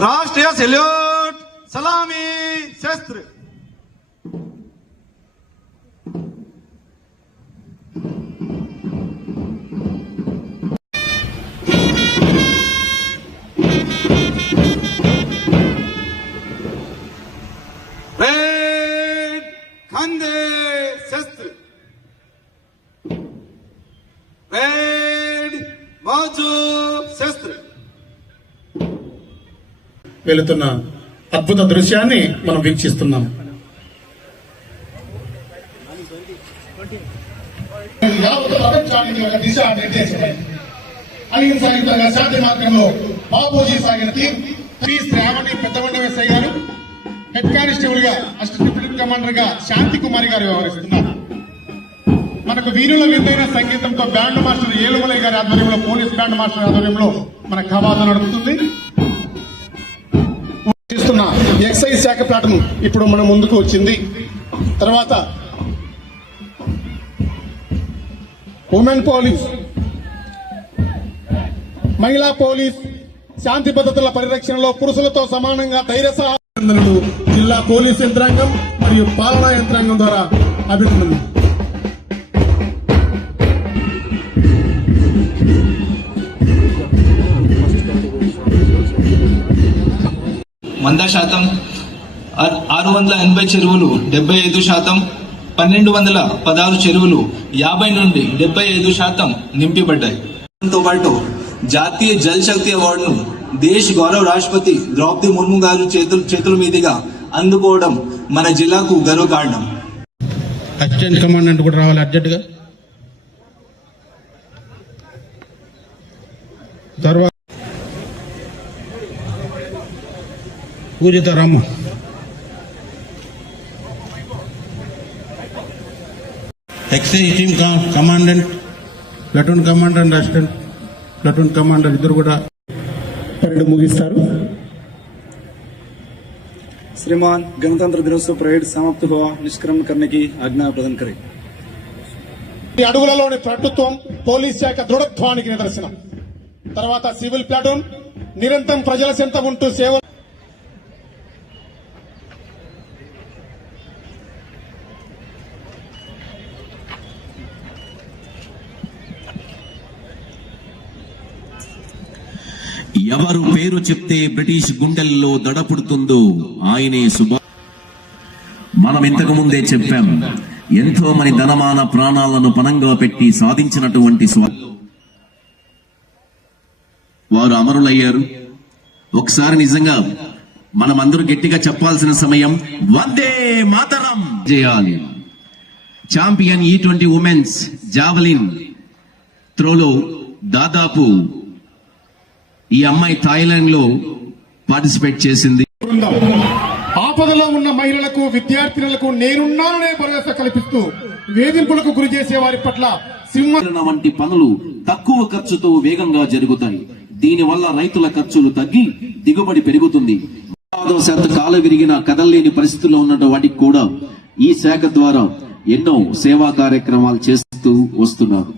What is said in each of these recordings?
राष्ट्रीय सैल्यूट सलामी शस्त्र। रेड कंधे शस्त्र। रेड बाजू शस्त्र। వెళుతున్న అద్భుత దృశ్యాన్ని మనం వీక్షిస్తున్నాం. అహింసాయుతంగా శాంతి మార్గంలో బాపూజీ సాగిన తీరు. శ్రావణి పెద్దమండ ఎస్ఐ గారు, హెడ్ కానిస్టేబుల్ గా అసిస్టెంట్ ఫీల్డ్ కమాండర్ గా శాంతి కుమారి గారు వ్యవహరిస్తున్నారు. మనకు వీరుల విందైన సంగీతంతో బ్యాండ్ మాస్టర్ ఏలుమలై గారి ఆధ్వర్యంలో, పోలీస్ బ్యాండ్ మాస్టర్ ఆధ్వర్యంలో మన కవాతు నడుపుతుంది. చేస్తున్న ఎక్సైజ్ శాఖ ప్లాటూన్ ఇప్పుడు మన ముందుకు వచ్చింది. తర్వాత ఉమెన్ పోలీస్, మహిళా పోలీస్ శాంతి భద్రతల పరిరక్షణలో పురుషులతో సమానంగా ధైర్య సాహసాలు జిల్లా పోలీస్ యంత్రాంగం మరియు పాలనా యంత్రాంగం ద్వారా అభినందనలు. 100%, 680 చెరువులు 75%, 1216 చెరువులు 50 నుండి 75% నింపబడ్డాయి. తో పాటు జాతీయ జల్ శక్తి అవార్డును దేశ్ గౌరవ రాష్ట్రపతి ద్రౌపది ముర్ము గారు చేతుల మీదుగా అందుకోవడం మన జిల్లాకు గర్వకారణం. అసిస్టెంట్ కమాండెంట్ కూడా రావాలి అర్జెంటుగా. తర్వాత Pujitha Rama, excise team commandant, platoon commandant, assistant platoon commander इधर परेड मुगिस्तारू. श्रीमान, गणतंत्र दिनोत्सव परेड समाप्त हुआ, निष्क्रमण करने की आज्ञा प्रदान करें. అడుగులలోని ప్రభుత్వం పోలీస్ శాఖ దృఢత్వానికి నిదర్శనం. తర్వాత సివిల్ ప్లాటూన్ నిరంతరం ప్రజల చెంత ఉంటూ సేవ. ఎవరు పేరు చెప్తే బ్రిటిష్ గుండెల్లో దడపుడుతుందో ఆయనే సుభాష్. మనం ఇంతకు ముందే చెప్పాం, ఎంతో మంది ధనమాన ప్రాణాలను పణంగా పెట్టి సాధించినటువంటి వారు అమరులయ్యారు. ఒకసారి నిజంగా మనమందరూ గట్టిగా చెప్పాల్సిన సమయం, వందే మాతరం చేయాలి. ఛాంపియన్ E20 ఉమెన్స్ జావలిన్ త్రోలో దాదాపు ఈ అమ్మాయి థాయిలాండ్ లో పార్టిసిపేట్ చేసింది. ఆపదలో ఉన్న మహిళలకు, విద్యార్థినులకు నేనున్నాననే భరోసా కల్పిస్తూ వేధింపులకు గురి చేసే వారి పట్ల సింహరణ వంటి పనులు తక్కువ ఖర్చుతో వేగంగా జరుగుతాయి. దీనివల్ల రైతుల ఖర్చులు తగ్గి దిగుబడి పెరుగుతుంది. కాలు విరిగిన కదలలేని పరిస్థితుల్లో ఉన్న వాటికి కూడా ఈ శాఖ ద్వారా ఎన్నో సేవా కార్యక్రమాలు చేస్తూ వస్తున్నారు.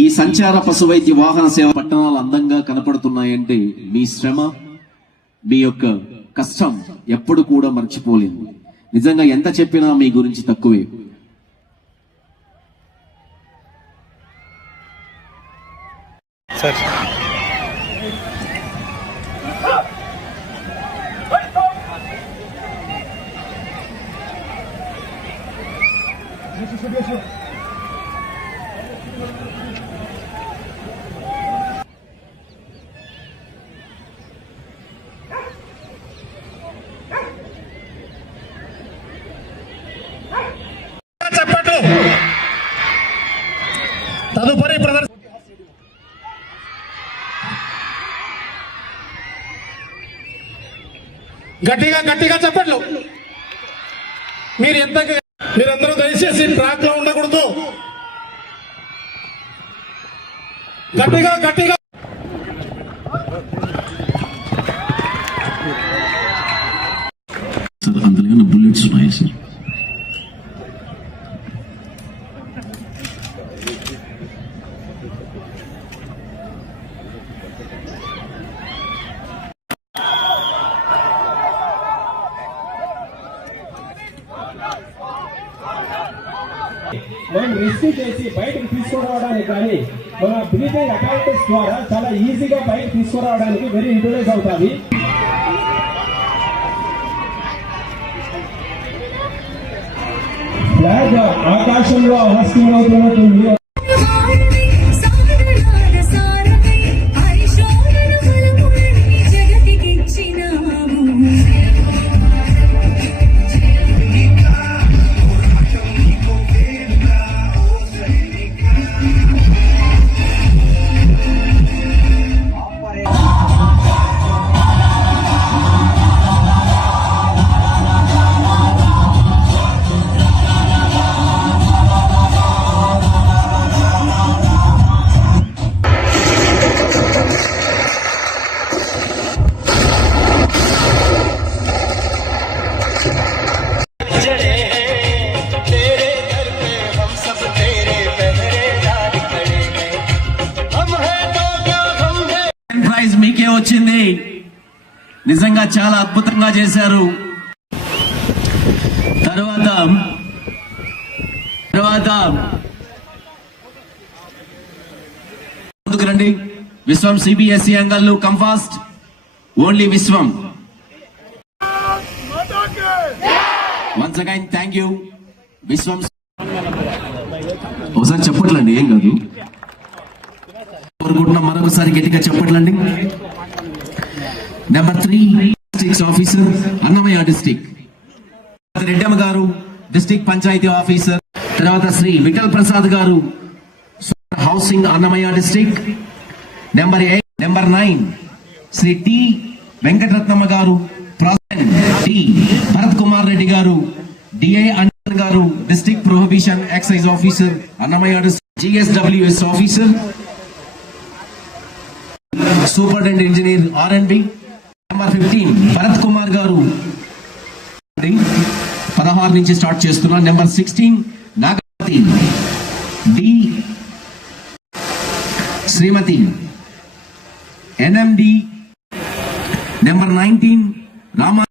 ఈ సంచార పశు వైద్య వాహన సేవ పట్టణాలు అందంగా కనపడుతున్నాయంటే మీ శ్రమ, మీ యొక్క కష్టం ఎప్పుడు కూడా మర్చిపోలేదు. నిజంగా ఎంత చెప్పినా మీ గురించి తక్కువే. తదుపరి ప్రదర్శన గట్టిగా చెప్పట్లు. మీరందరూ దయచేసి ట్రాక్ లో ఉండకూడదు. గట్టిగా అందులో బుల్లెట్స్ ఉన్నాయి సార్. మనం రిసీవ్ చేసి బయటకు తీసుకురావడానికి కానీ మన బ్రీతింగ్ అపారటస్ ద్వారా చాలా ఈజీగా బయటకు తీసుకురావడానికి వెరీ యూటిలైజ్ అవుతాయి. ఫ్లాగ్ ఆకాశంలో హస్టింగ్ అవుతున్నట్టుంది. ప్రైజ్ మీకే వచ్చింది. నిజంగా చాలా అద్భుతంగా చేశారు. తర్వాత ముందుకు రండి. విశ్వం సిబిఎస్ఈ అంగళ్ళు come fast. Only Vishwam. Once again thank you Vishwam. ఒకసారి చెప్పట్లండి, ఏం కాదు. కోరుకుంటున్నాం మరొకసారి గట్టిగా చెప్పట్లండి. Number 3 district officer Annamayya district. Reddamma గారు డిస్ట్రిక్ట్ పంచాయతీ ఆఫీసర్. తర్వాత శ్రీ విఠల్ ప్రసాద్ గారు housing Annamayya district. Number 9 Shri T Venkataratnamma గారు ప్రెసిడెంట్. టి భరత్ కుమార్ రెడ్డి గారు డిఐ అండర్ గారు district prohibition excise officer Annamayya district. GSWS officer superintendent engineer R&B. Number 15 Bharat Kumar గారు 16 నుంచి స్టార్ట్ చేస్తున్నారు. నెంబర్ 16 నాగపతి డి శ్రీమతి NMD. నెంబర్ 19 రామా